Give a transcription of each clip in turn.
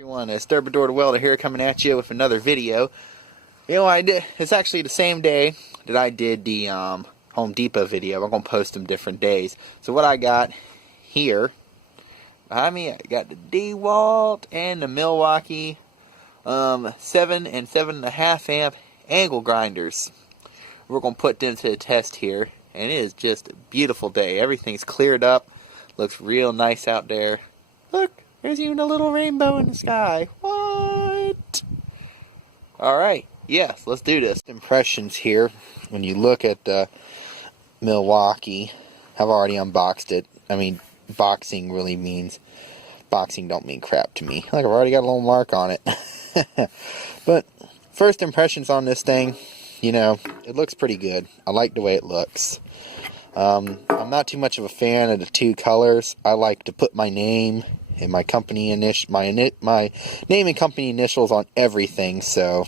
Everyone, it's Diablo the Welder here coming at you with another video. You know, it's actually the same day that I did the Home Depot video. I'm going to post them different days. So what I got here behind me, I got the DeWalt and the Milwaukee 7 and 7.5 amp angle grinders. We're going to put them to the test here, and it is just a beautiful day. Everything's cleared up, looks real nice out there. Look, there's even a little rainbow in the sky. What? Alright, yes, let's do this. Impressions here, when you look at the Milwaukee, I've already unboxed it. I mean, boxing really means, boxing don't mean crap to me. Like, I've already got a little mark on it. But, first impressions on this thing, you know, it looks pretty good. I like the way it looks. I'm not too much of a fan of the two colors. I like to put my name and my company my name and company initials on everything, so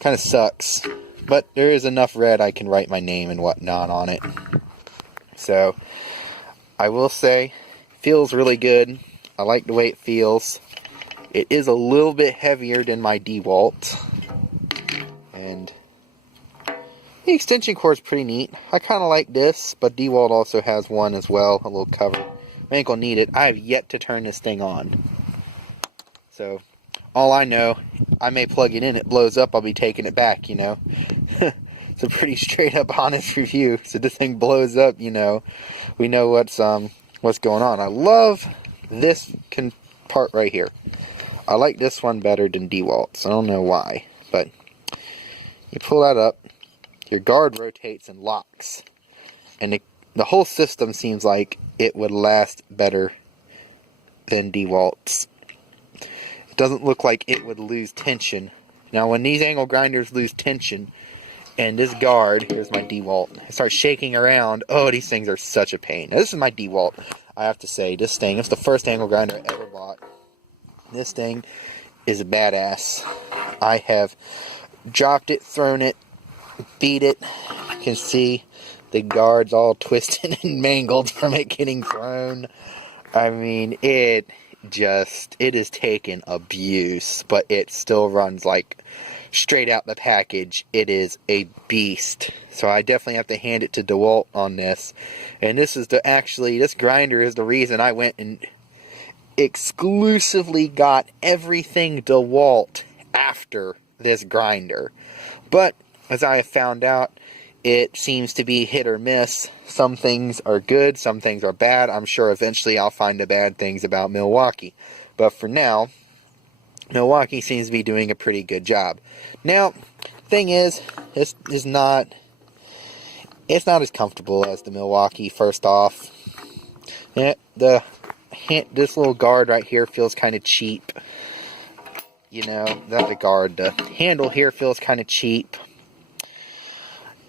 kind of sucks. But there is enough red I can write my name and whatnot on it. So I will say, feels really good. I like the way it feels. It is a little bit heavier than my DeWalt, and the extension cord is pretty neat. I kind of like this, but DeWalt also has one as well, a little cover. I ain't gonna need it. I have yet to turn this thing on. So, all I know, I may plug it in, it blows up, I'll be taking it back, you know. It's a pretty straight up honest review. So this thing blows up, you know, we know what's going on. I love this part right here. I like this one better than DeWalt's. I don't know why, but you pull that up, your guard rotates and locks, and the whole system seems like it would last better than DeWalt's. It doesn't look like it would lose tension. Now, when these angle grinders lose tension, and this guard, here's my DeWalt, it starts shaking around, oh, these things are such a pain. Now, this is my DeWalt. I have to say, this thing, it's the first angle grinder I ever bought. This thing is a badass. I have dropped it, thrown it, beat it. You can see the guard's all twisted and mangled from it getting thrown. I mean, it is taken abuse, but it still runs like straight out the package. It is a beast. So I definitely have to hand it to DeWalt on this. And this grinder is the reason I went and exclusively got everything DeWalt after this grinder. But as I have found out, it seems to be hit or miss. Some things are good, some things are bad. I'm sure eventually I'll find the bad things about Milwaukee. But for now, Milwaukee seems to be doing a pretty good job. Now, thing is, it's not as comfortable as the Milwaukee, first off. This little guard right here feels kind of cheap. You know, not the guard, the handle here feels kind of cheap.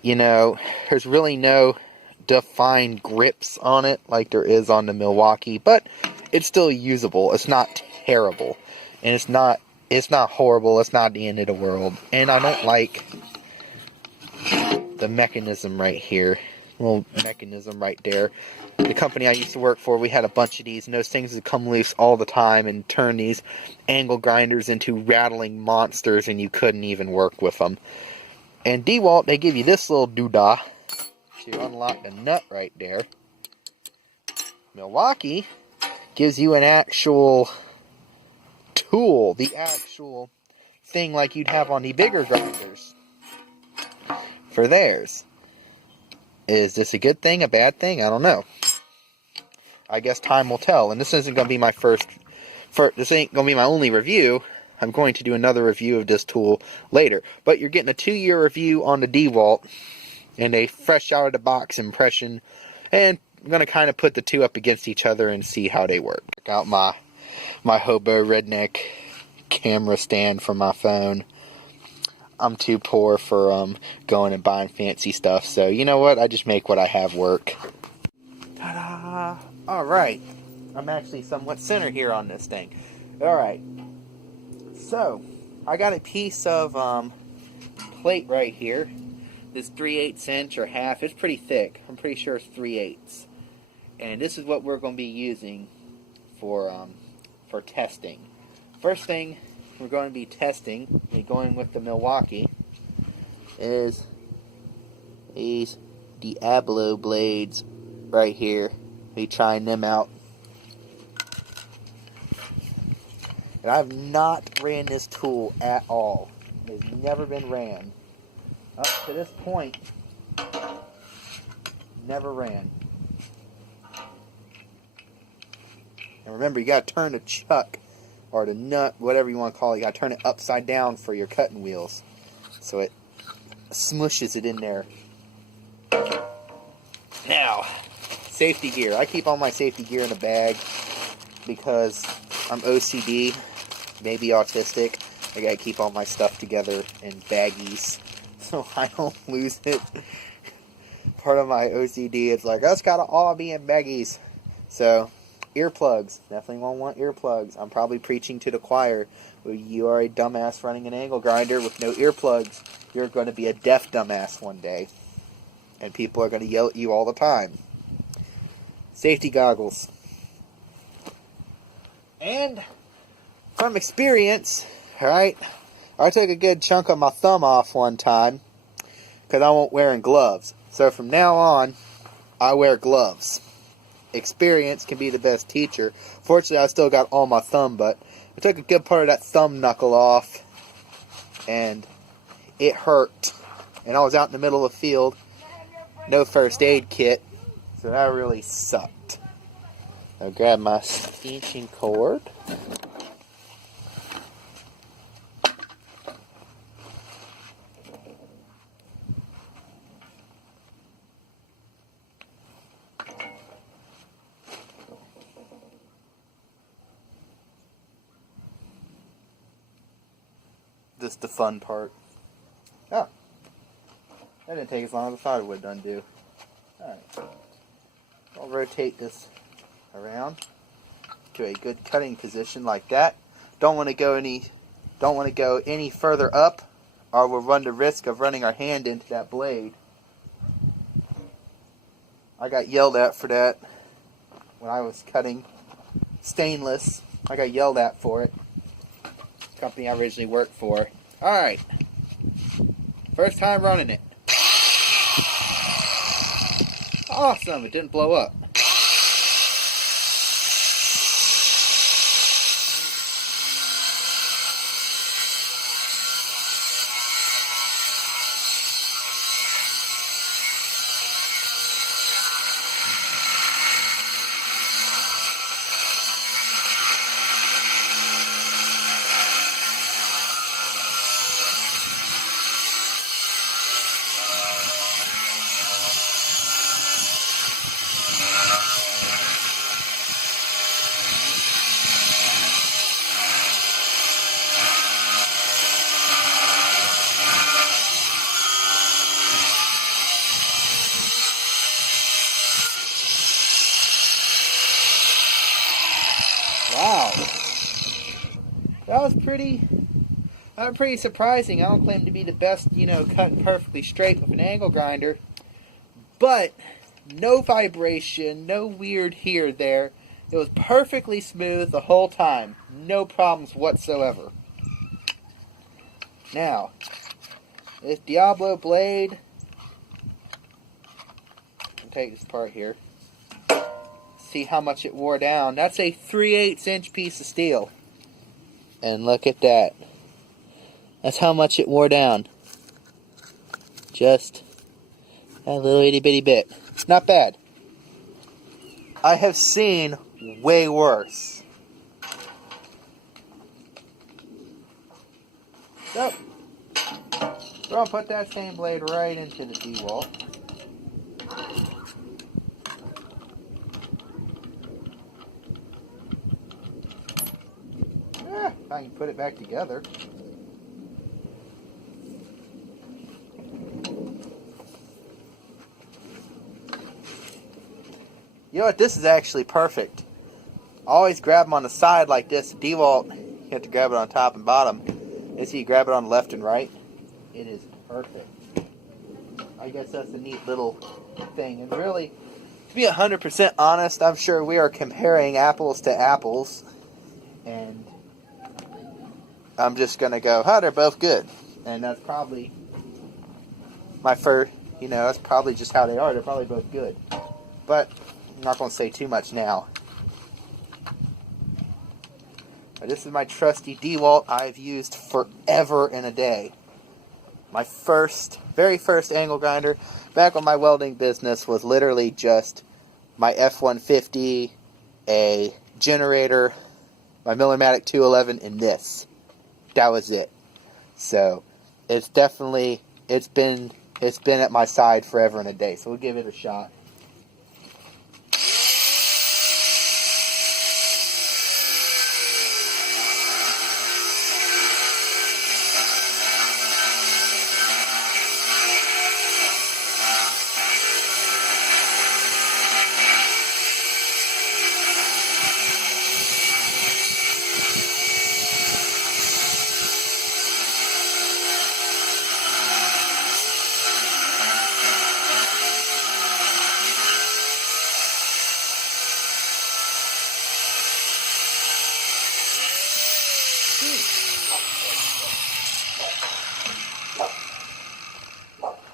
You know, there's really no defined grips on it like there is on the Milwaukee, but it's still usable. It's not terrible, and it's not horrible. It's not the end of the world. And I don't like the mechanism right here, little mechanism right there. The company I used to work for, we had a bunch of these, and those things would come loose all the time and turn these angle grinders into rattling monsters, and you couldn't even work with them. And DeWalt, they give you this little doodah to unlock the nut right there. Milwaukee gives you an actual tool, the actual thing like you'd have on the bigger grinders for theirs. Is this a good thing, a bad thing? I don't know. I guess time will tell. And this isn't going to be my this ain't going to be my only review. I'm going to do another review of this tool later. But you're getting a 2-year review on the DeWalt and a fresh out of the box impression. And I'm going to kind of put the two up against each other and see how they work. Check out my hobo redneck camera stand for my phone. I'm too poor for going and buying fancy stuff. So you know what? I just make what I have work. Ta-da! Alright. I'm actually somewhat center here on this thing. Alright. So, I got a piece of plate right here. This 3/8 inch or half. It's pretty thick. I'm pretty sure it's 3/8. And this is what we're going to be using for testing. First thing we're going to be testing, going with the Milwaukee, is these Diablo Blades right here. Be trying them out. And I've not ran this tool at all. It has never been ran. Up to this point, never ran. And remember, you got to turn the chuck, or the nut, whatever you want to call it, you got to turn it upside down for your cutting wheels. So it smushes it in there. Now, safety gear. I keep all my safety gear in a bag because I'm OCD, maybe autistic. I gotta keep all my stuff together in baggies so I don't lose it. Part of my OCD is like, it's gotta all be in baggies. So, earplugs. Definitely won't want earplugs. I'm probably preaching to the choir. You are a dumbass running an angle grinder with no earplugs. You're going to be a deaf dumbass one day. And people are going to yell at you all the time. Safety goggles. And from experience, alright, I took a good chunk of my thumb off one time because I wasn't wearing gloves. So from now on, I wear gloves. Experience can be the best teacher. Fortunately, I still got all my thumb, but I took a good part of that thumb knuckle off, and it hurt. And I was out in the middle of the field, no first aid kit, so that really sucked. I'll grab my extension cord. This is the fun part. Oh, that didn't take as long as I thought it would undo. Alright, I'll rotate this around to a good cutting position like that. Don't want to go any further up, or we'll run the risk of running our hand into that blade. I got yelled at for that when I was cutting stainless. I got yelled at for it. Company I originally worked for. Alright. First time running it. Awesome, it didn't blow up. Wow, that was pretty surprising. I don't claim to be the best, cutting perfectly straight with an angle grinder, but no vibration, no weird here or there. It was perfectly smooth the whole time, no problems whatsoever. Now, this Diablo Blade, I'll take this part here. See how much it wore down. That's a 3/8 inch piece of steel. And look at that. That's how much it wore down. Just a little itty bitty bit. Not bad. I have seen way worse. So, we're going to put that same blade right into the DeWalt. If I can put it back together. You know what? This is actually perfect. I always grab them on the side like this. DeWalt, you have to grab it on top and bottom. As you grab it on left and right, it is perfect. I guess that's a neat little thing. And really, to be 100% honest, I'm sure we are comparing apples to apples. And I'm just going to go, oh, they're both good. And that's probably my first, that's probably just how they are. They're probably both good. But I'm not going to say too much now. But this is my trusty DeWalt I've used forever and a day. My very first angle grinder, back when my welding business was literally just my F-150, a generator, my Milwaukee 211, and this. That was it. So it's definitely it's been at my side forever and a day. So we'll give it a shot.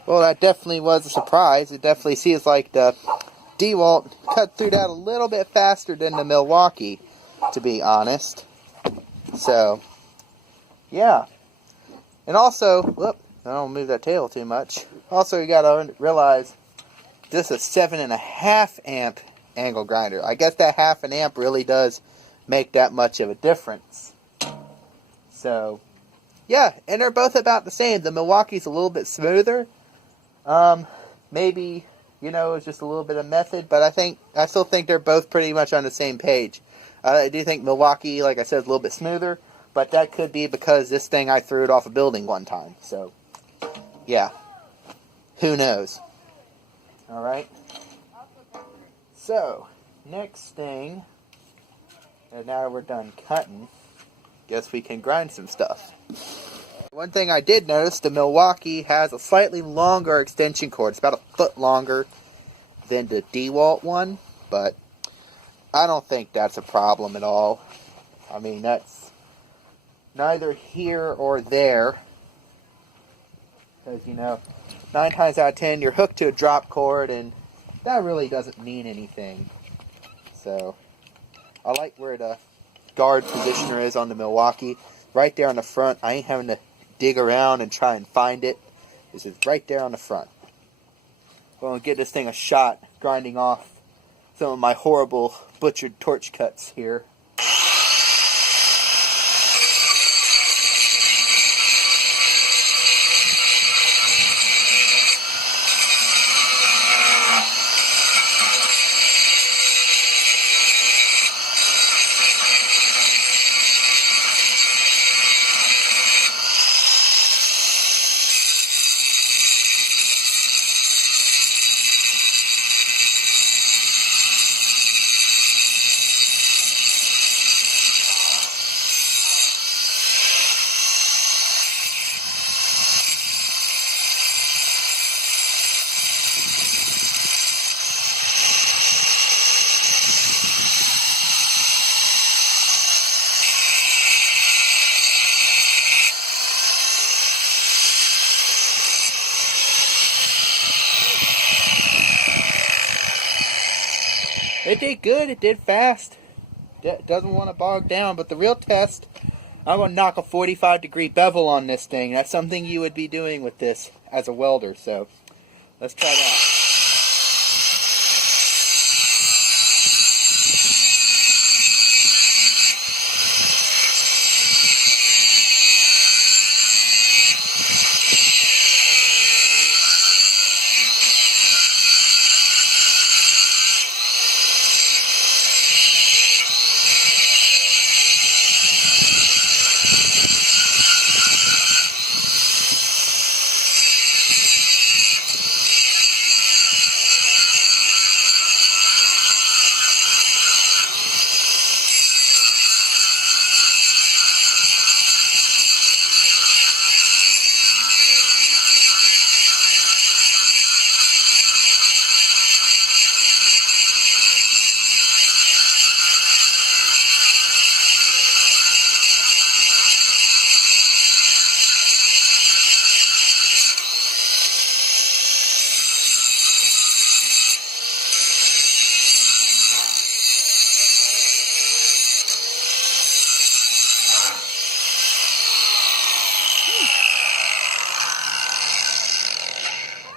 Well, that definitely was a surprise. It definitely seems like the DeWalt cut through that a little bit faster than the Milwaukee, to be honest. So, yeah. And also, whoop, I don't move that tail too much. Also, you gotta realize this is a 7.5 amp angle grinder. I guess that half an amp really does make that much of a difference. So, yeah, and they're both about the same. The Milwaukee's a little bit smoother. Maybe, it's just a little bit of method, but I still think they're both pretty much on the same page. I do think Milwaukee, like I said, is a little bit smoother, but that could be because this thing I threw it off a building one time. So, yeah. Who knows? Alright. So, next thing, and now that we're done cutting, guess we can grind some stuff. One thing I did notice, the Milwaukee has a slightly longer extension cord. It's about a foot longer than the DeWalt one, but I don't think that's a problem at all. I mean, that's neither here or there. Because, 9 times out of 10, you're hooked to a drop cord, and that really doesn't mean anything. So, I like where the guard positioner is on the Milwaukee. Right there on the front. I ain't having to dig around and try and find it. This is right there on the front. I'm going to give this thing a shot, grinding off some of my horrible butchered torch cuts here. It did good, it did fast. It doesn't want to bog down, but the real test, I'm going to knock a 45-degree bevel on this thing. That's something you would be doing with this as a welder, so let's try that.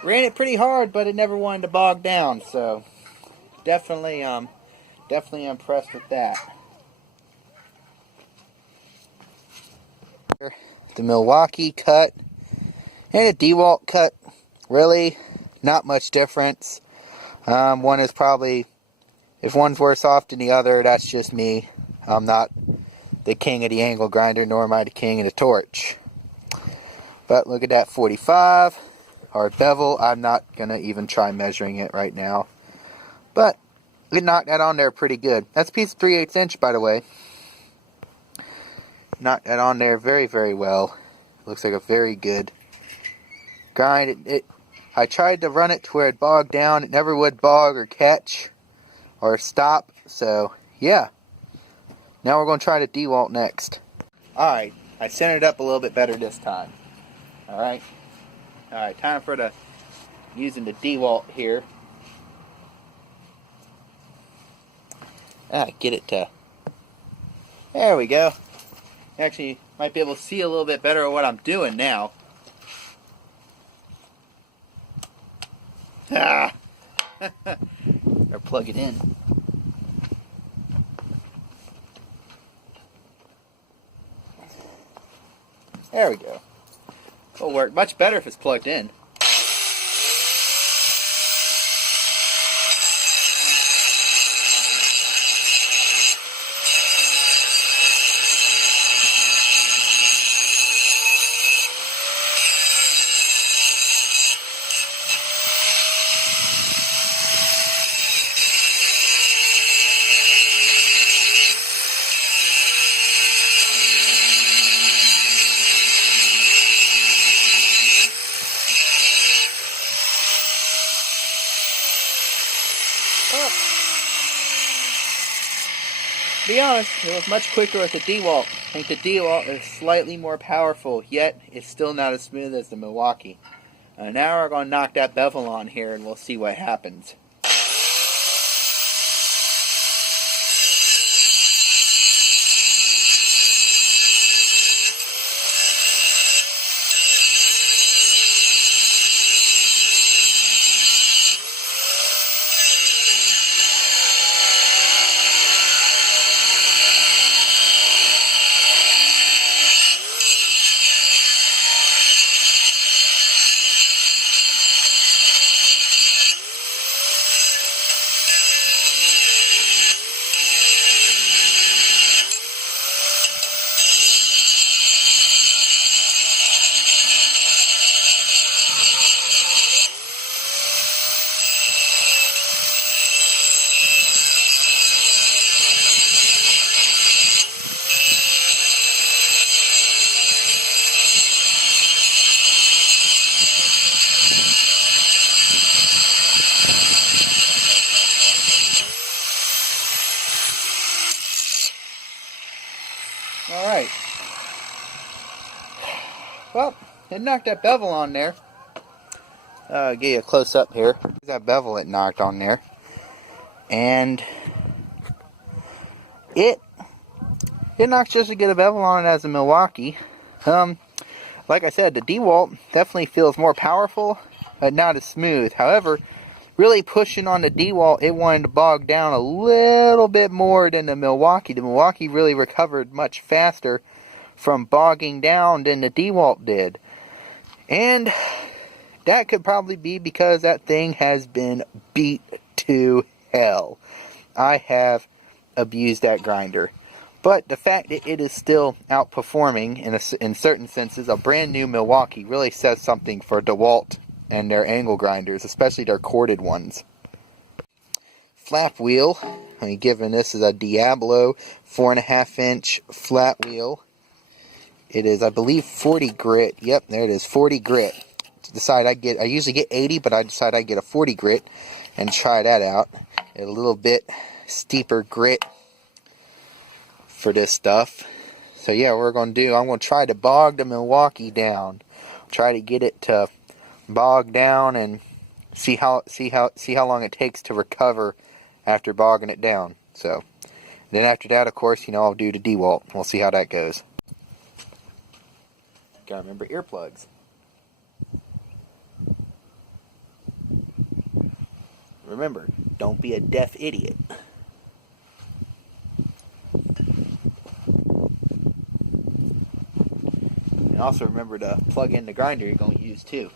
ran it pretty hard, but it never wanted to bog down. So definitely impressed with that. The Milwaukee cut and a DeWalt cut, really not much difference. One is probably, if one's worse off than the other, that's just me. I'm not the king of the angle grinder, nor am I the king of the torch. But look at that 45, hard bevel. I'm not going to even try measuring it right now. But it knocked that on there pretty good. That's a piece of 3/8 inch, by the way. Knocked that on there very, very well. Looks like a very good grind. I tried to run it to where it bogged down. It never would bog or catch or stop. So, yeah. Now we're going to try the DeWalt next. Alright, I centered up a little bit better this time. Alright. Alright, time for using the DeWalt here. Get it to... There we go. Actually, might be able to see a little bit better what I'm doing now. Or plug it in. There we go. It'll work much better if it's plugged in. To be honest, it was much quicker with the DeWalt. I think the DeWalt is slightly more powerful, yet it's still not as smooth as the Milwaukee. Now we're going to knock that bevel on here and we'll see what happens. Alright. Well, it knocked that bevel on there. I'll give you a close up here. That bevel it knocked on there. And it knocked just as good a bevel on it as a Milwaukee. Like I said, the DeWalt definitely feels more powerful, but not as smooth. However, really pushing on the DeWalt, it wanted to bog down a little bit more than the Milwaukee. The Milwaukee really recovered much faster from bogging down than the DeWalt did. And that could probably be because that thing has been beat to hell. I have abused that grinder. But the fact that it is still outperforming, in certain senses, a brand new Milwaukee really says something for DeWalt and their angle grinders, especially their corded ones. Flap wheel. I'm giving this is a Diablo 4.5 inch flat wheel. It is, I believe, 40 grit. Yep, there it is, 40 grit. I usually get 80, but I decided I'd get a 40 grit and try that out. A little bit steeper grit for this stuff. So yeah, what we're going to do, I'm going to try to bog the Milwaukee down. Try to get it to bog down and see how long it takes to recover after bogging it down. So then after that, of course, I'll do the DeWalt. We'll see how that goes. Gotta remember earplugs. remember, don't be a deaf idiot. And also remember to plug in the grinder you're going to use too.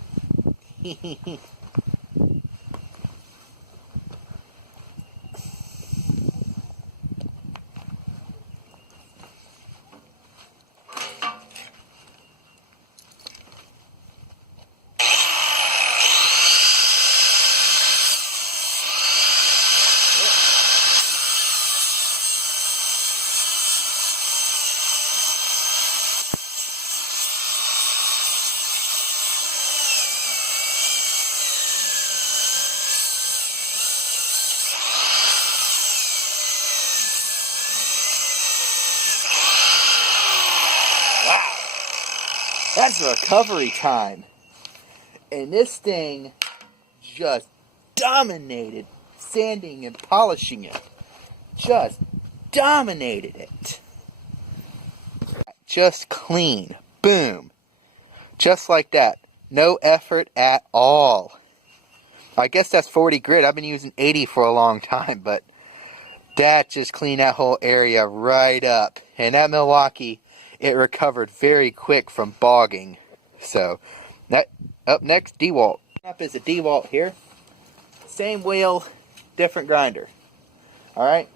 That's recovery time. And this thing just dominated sanding and polishing it. Just dominated it. Just clean. Boom. Just like that. No effort at all. I guess that's 40 grit. I've been using 80 for a long time, but that just cleaned that whole area right up. And that Milwaukee, it recovered very quick from bogging. So, that up next, DeWalt. Up is a DeWalt here. Same wheel, different grinder. Alright?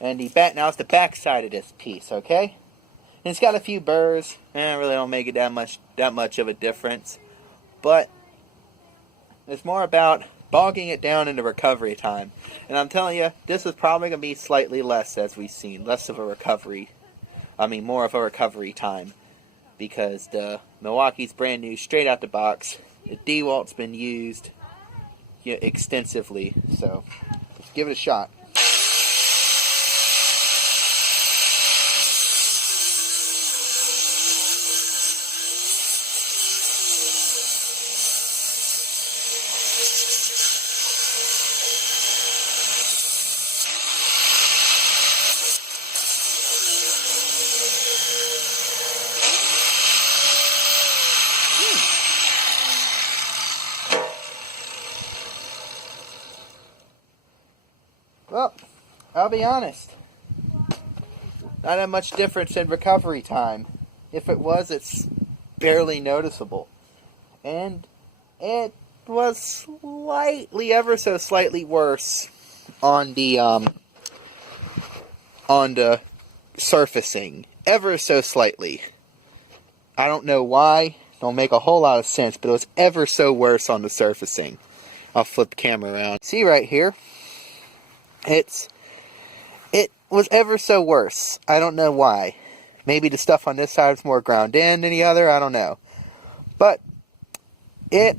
And the back, now it's the back side of this piece, okay? And it's got a few burrs. Really don't make it that much of a difference. But it's more about bogging it down into recovery time. And I'm telling you, this is probably going to be slightly less, as we've seen. Less of a recovery. More of a recovery time. Because the Milwaukee's brand new, straight out the box. The DeWalt's been used extensively. So, let's give it a shot. Well, I'll be honest. Not that much difference in recovery time. If it was, it's barely noticeable. And it was slightly, ever so slightly worse on the surfacing. Ever so slightly. I don't know why. Don't make a whole lot of sense, but it was ever so worse on the surfacing. I'll flip the camera around. See right here? It was ever so worse. I don't know why. Maybe the stuff on this side is more ground in than the other. I don't know. But it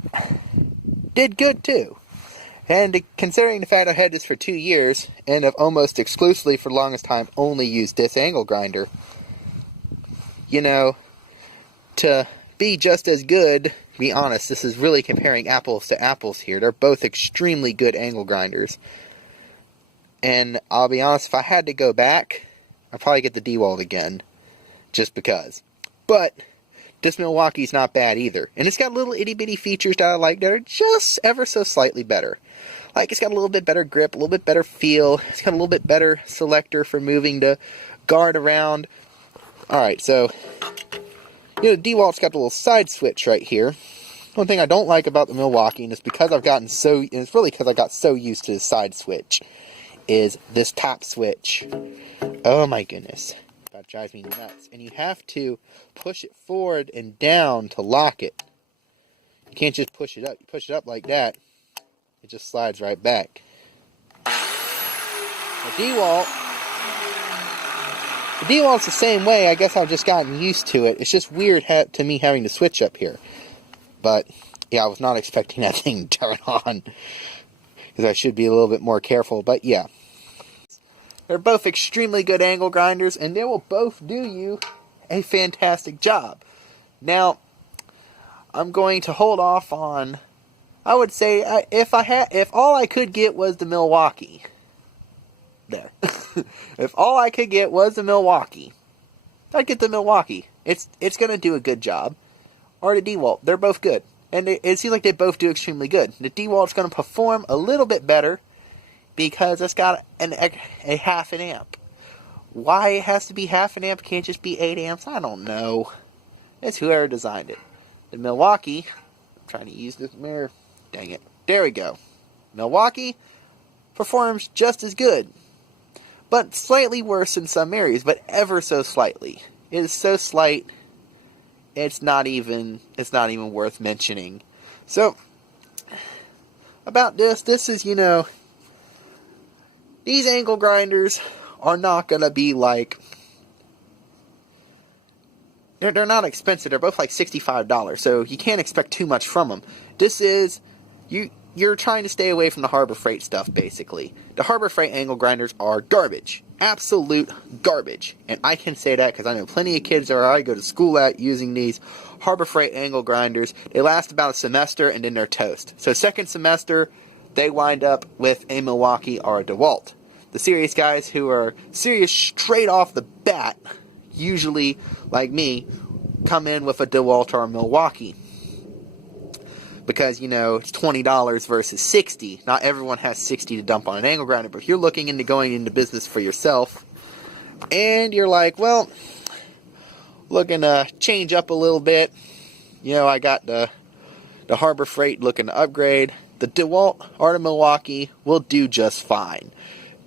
did good too. And considering the fact I had this for 2 years and have almost exclusively for the longest time only used this angle grinder, to be just as good, to be honest, this is really comparing apples to apples here. They're both extremely good angle grinders. And I'll be honest, if I had to go back, I'd probably get the DeWalt again. Just because. But this Milwaukee's not bad either. And it's got little itty-bitty features that I like that are just ever so slightly better. Like, it's got a little bit better grip, a little bit better feel. It's got a little bit better selector for moving the guard around. Alright, so, the DeWalt's got the little side switch right here. One thing I don't like about the Milwaukee, and it's because I've gotten so, and it's really because I got so used to the side switch, is this top switch. Oh my goodness. That drives me nuts. And you have to push it forward and down to lock it. You can't just push it up. You push it up like that, it just slides right back. The DeWalt's the same way. I guess I've just gotten used to it. It's just weird to me having to switch up here. But, yeah, I was not expecting that thing to turn on. Because I should be a little bit more careful, but yeah. They're both extremely good angle grinders, and they will both do you a fantastic job. Now, I'm going to hold off on, I would say, if all I could get was the Milwaukee. There. If all I could get was the Milwaukee, I'd get the Milwaukee. It's going to do a good job. Or the DeWalt. They're both good. And it seems like they both do extremely good. The DeWalt's going to perform a little bit better because it's got a half an amp. Why it has to be half an amp, can't just be 8 amps, I don't know. It's whoever designed it. The Milwaukee, I'm trying to use this mirror, dang it, there we go. Milwaukee performs just as good, but slightly worse in some areas, but ever so slightly. It is so slight, it's not even worth mentioning. So, about this is, these angle grinders are not going to be like, they're not expensive, they're both like $65, so you can't expect too much from them. This is, you're trying to stay away from the Harbor Freight stuff, basically. The Harbor Freight angle grinders are garbage. Absolute garbage. And I can say that because I know plenty of kids that I go to school at using these Harbor Freight angle grinders. They last about a semester and then they're toast. So second semester, they wind up with a Milwaukee or a DeWalt. The serious guys who are serious straight off the bat, usually, like me, come in with a DeWalt or a Milwaukee. Because, it's $20 versus $60. Not everyone has $60 to dump on an angle grinder, but if you're looking into going into business for yourself, and you're like, well, looking to change up a little bit, I got the Harbor Freight looking to upgrade, the DeWalt or the Milwaukee will do just fine.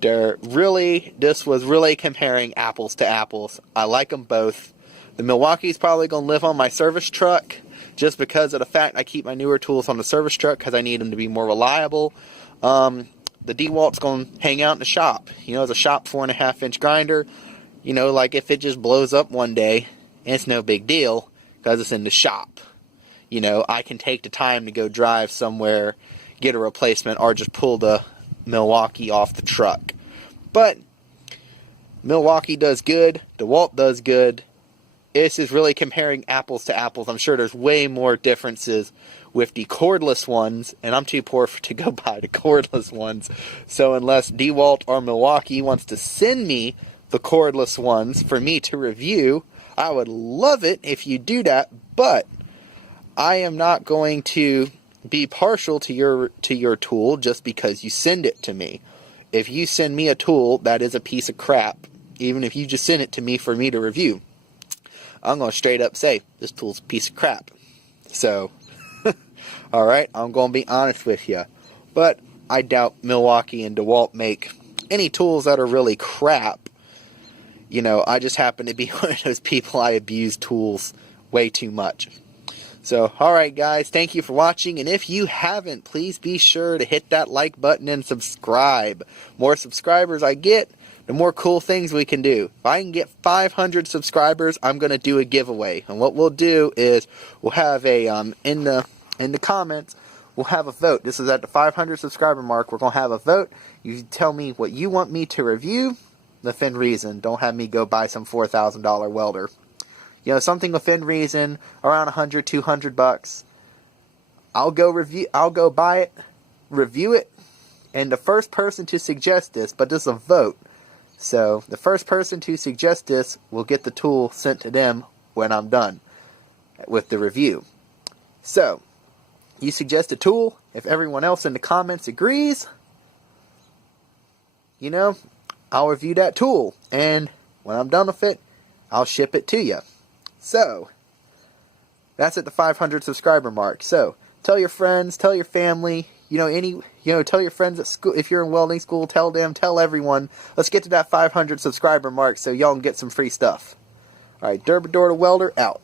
This was really comparing apples to apples. I like them both. The Milwaukee's probably going to live on my service truck, just because of the fact I keep my newer tools on the service truck because I need them to be more reliable. The DeWalt's going to hang out in the shop. It's a shop 4.5-inch grinder. Like if it just blows up one day, it's no big deal because it's in the shop. I can take the time to go drive somewhere, get a replacement, or just pull the Milwaukee off the truck. But Milwaukee does good. DeWalt does good. This is really comparing apples to apples. I'm sure there's way more differences with the cordless ones, and I'm too poor to go buy the cordless ones. So unless DeWalt or Milwaukee wants to send me the cordless ones for me to review, I would love it if you do that, but I am not going to be partial to your tool just because you send it to me. If you send me a tool that is a piece of crap, even if you just send it to me for me to review, I'm going to straight up say, this tool's a piece of crap. So, alright, I'm going to be honest with you. But I doubt Milwaukee and DeWalt make any tools that are really crap. I just happen to be one of those people, I abuse tools way too much. So, alright guys, thank you for watching. And if you haven't, please be sure to hit that like button and subscribe. More subscribers I get, the more cool things we can do. If I can get 500 subscribers, I'm going to do a giveaway. And what we'll do is, we'll have a, in the comments, we'll have a vote. This is at the 500 subscriber mark. We're going to have a vote. You tell me what you want me to review within reason. Don't have me go buy some $4,000 welder. Something within reason, around $100, $200. I'll go buy it, review it, and the first person to suggest this, but this is a vote. So, the first person to suggest this will get the tool sent to them when I'm done with the review. So, you suggest a tool. If everyone else in the comments agrees, I'll review that tool. And when I'm done with it, I'll ship it to you. So, that's at the 500 subscriber mark. So, tell your friends, tell your family, tell your friends at school. If you're in welding school, tell them, tell everyone. Let's get to that 500 subscriber mark so y'all can get some free stuff. Alright, Durbador the Welder out.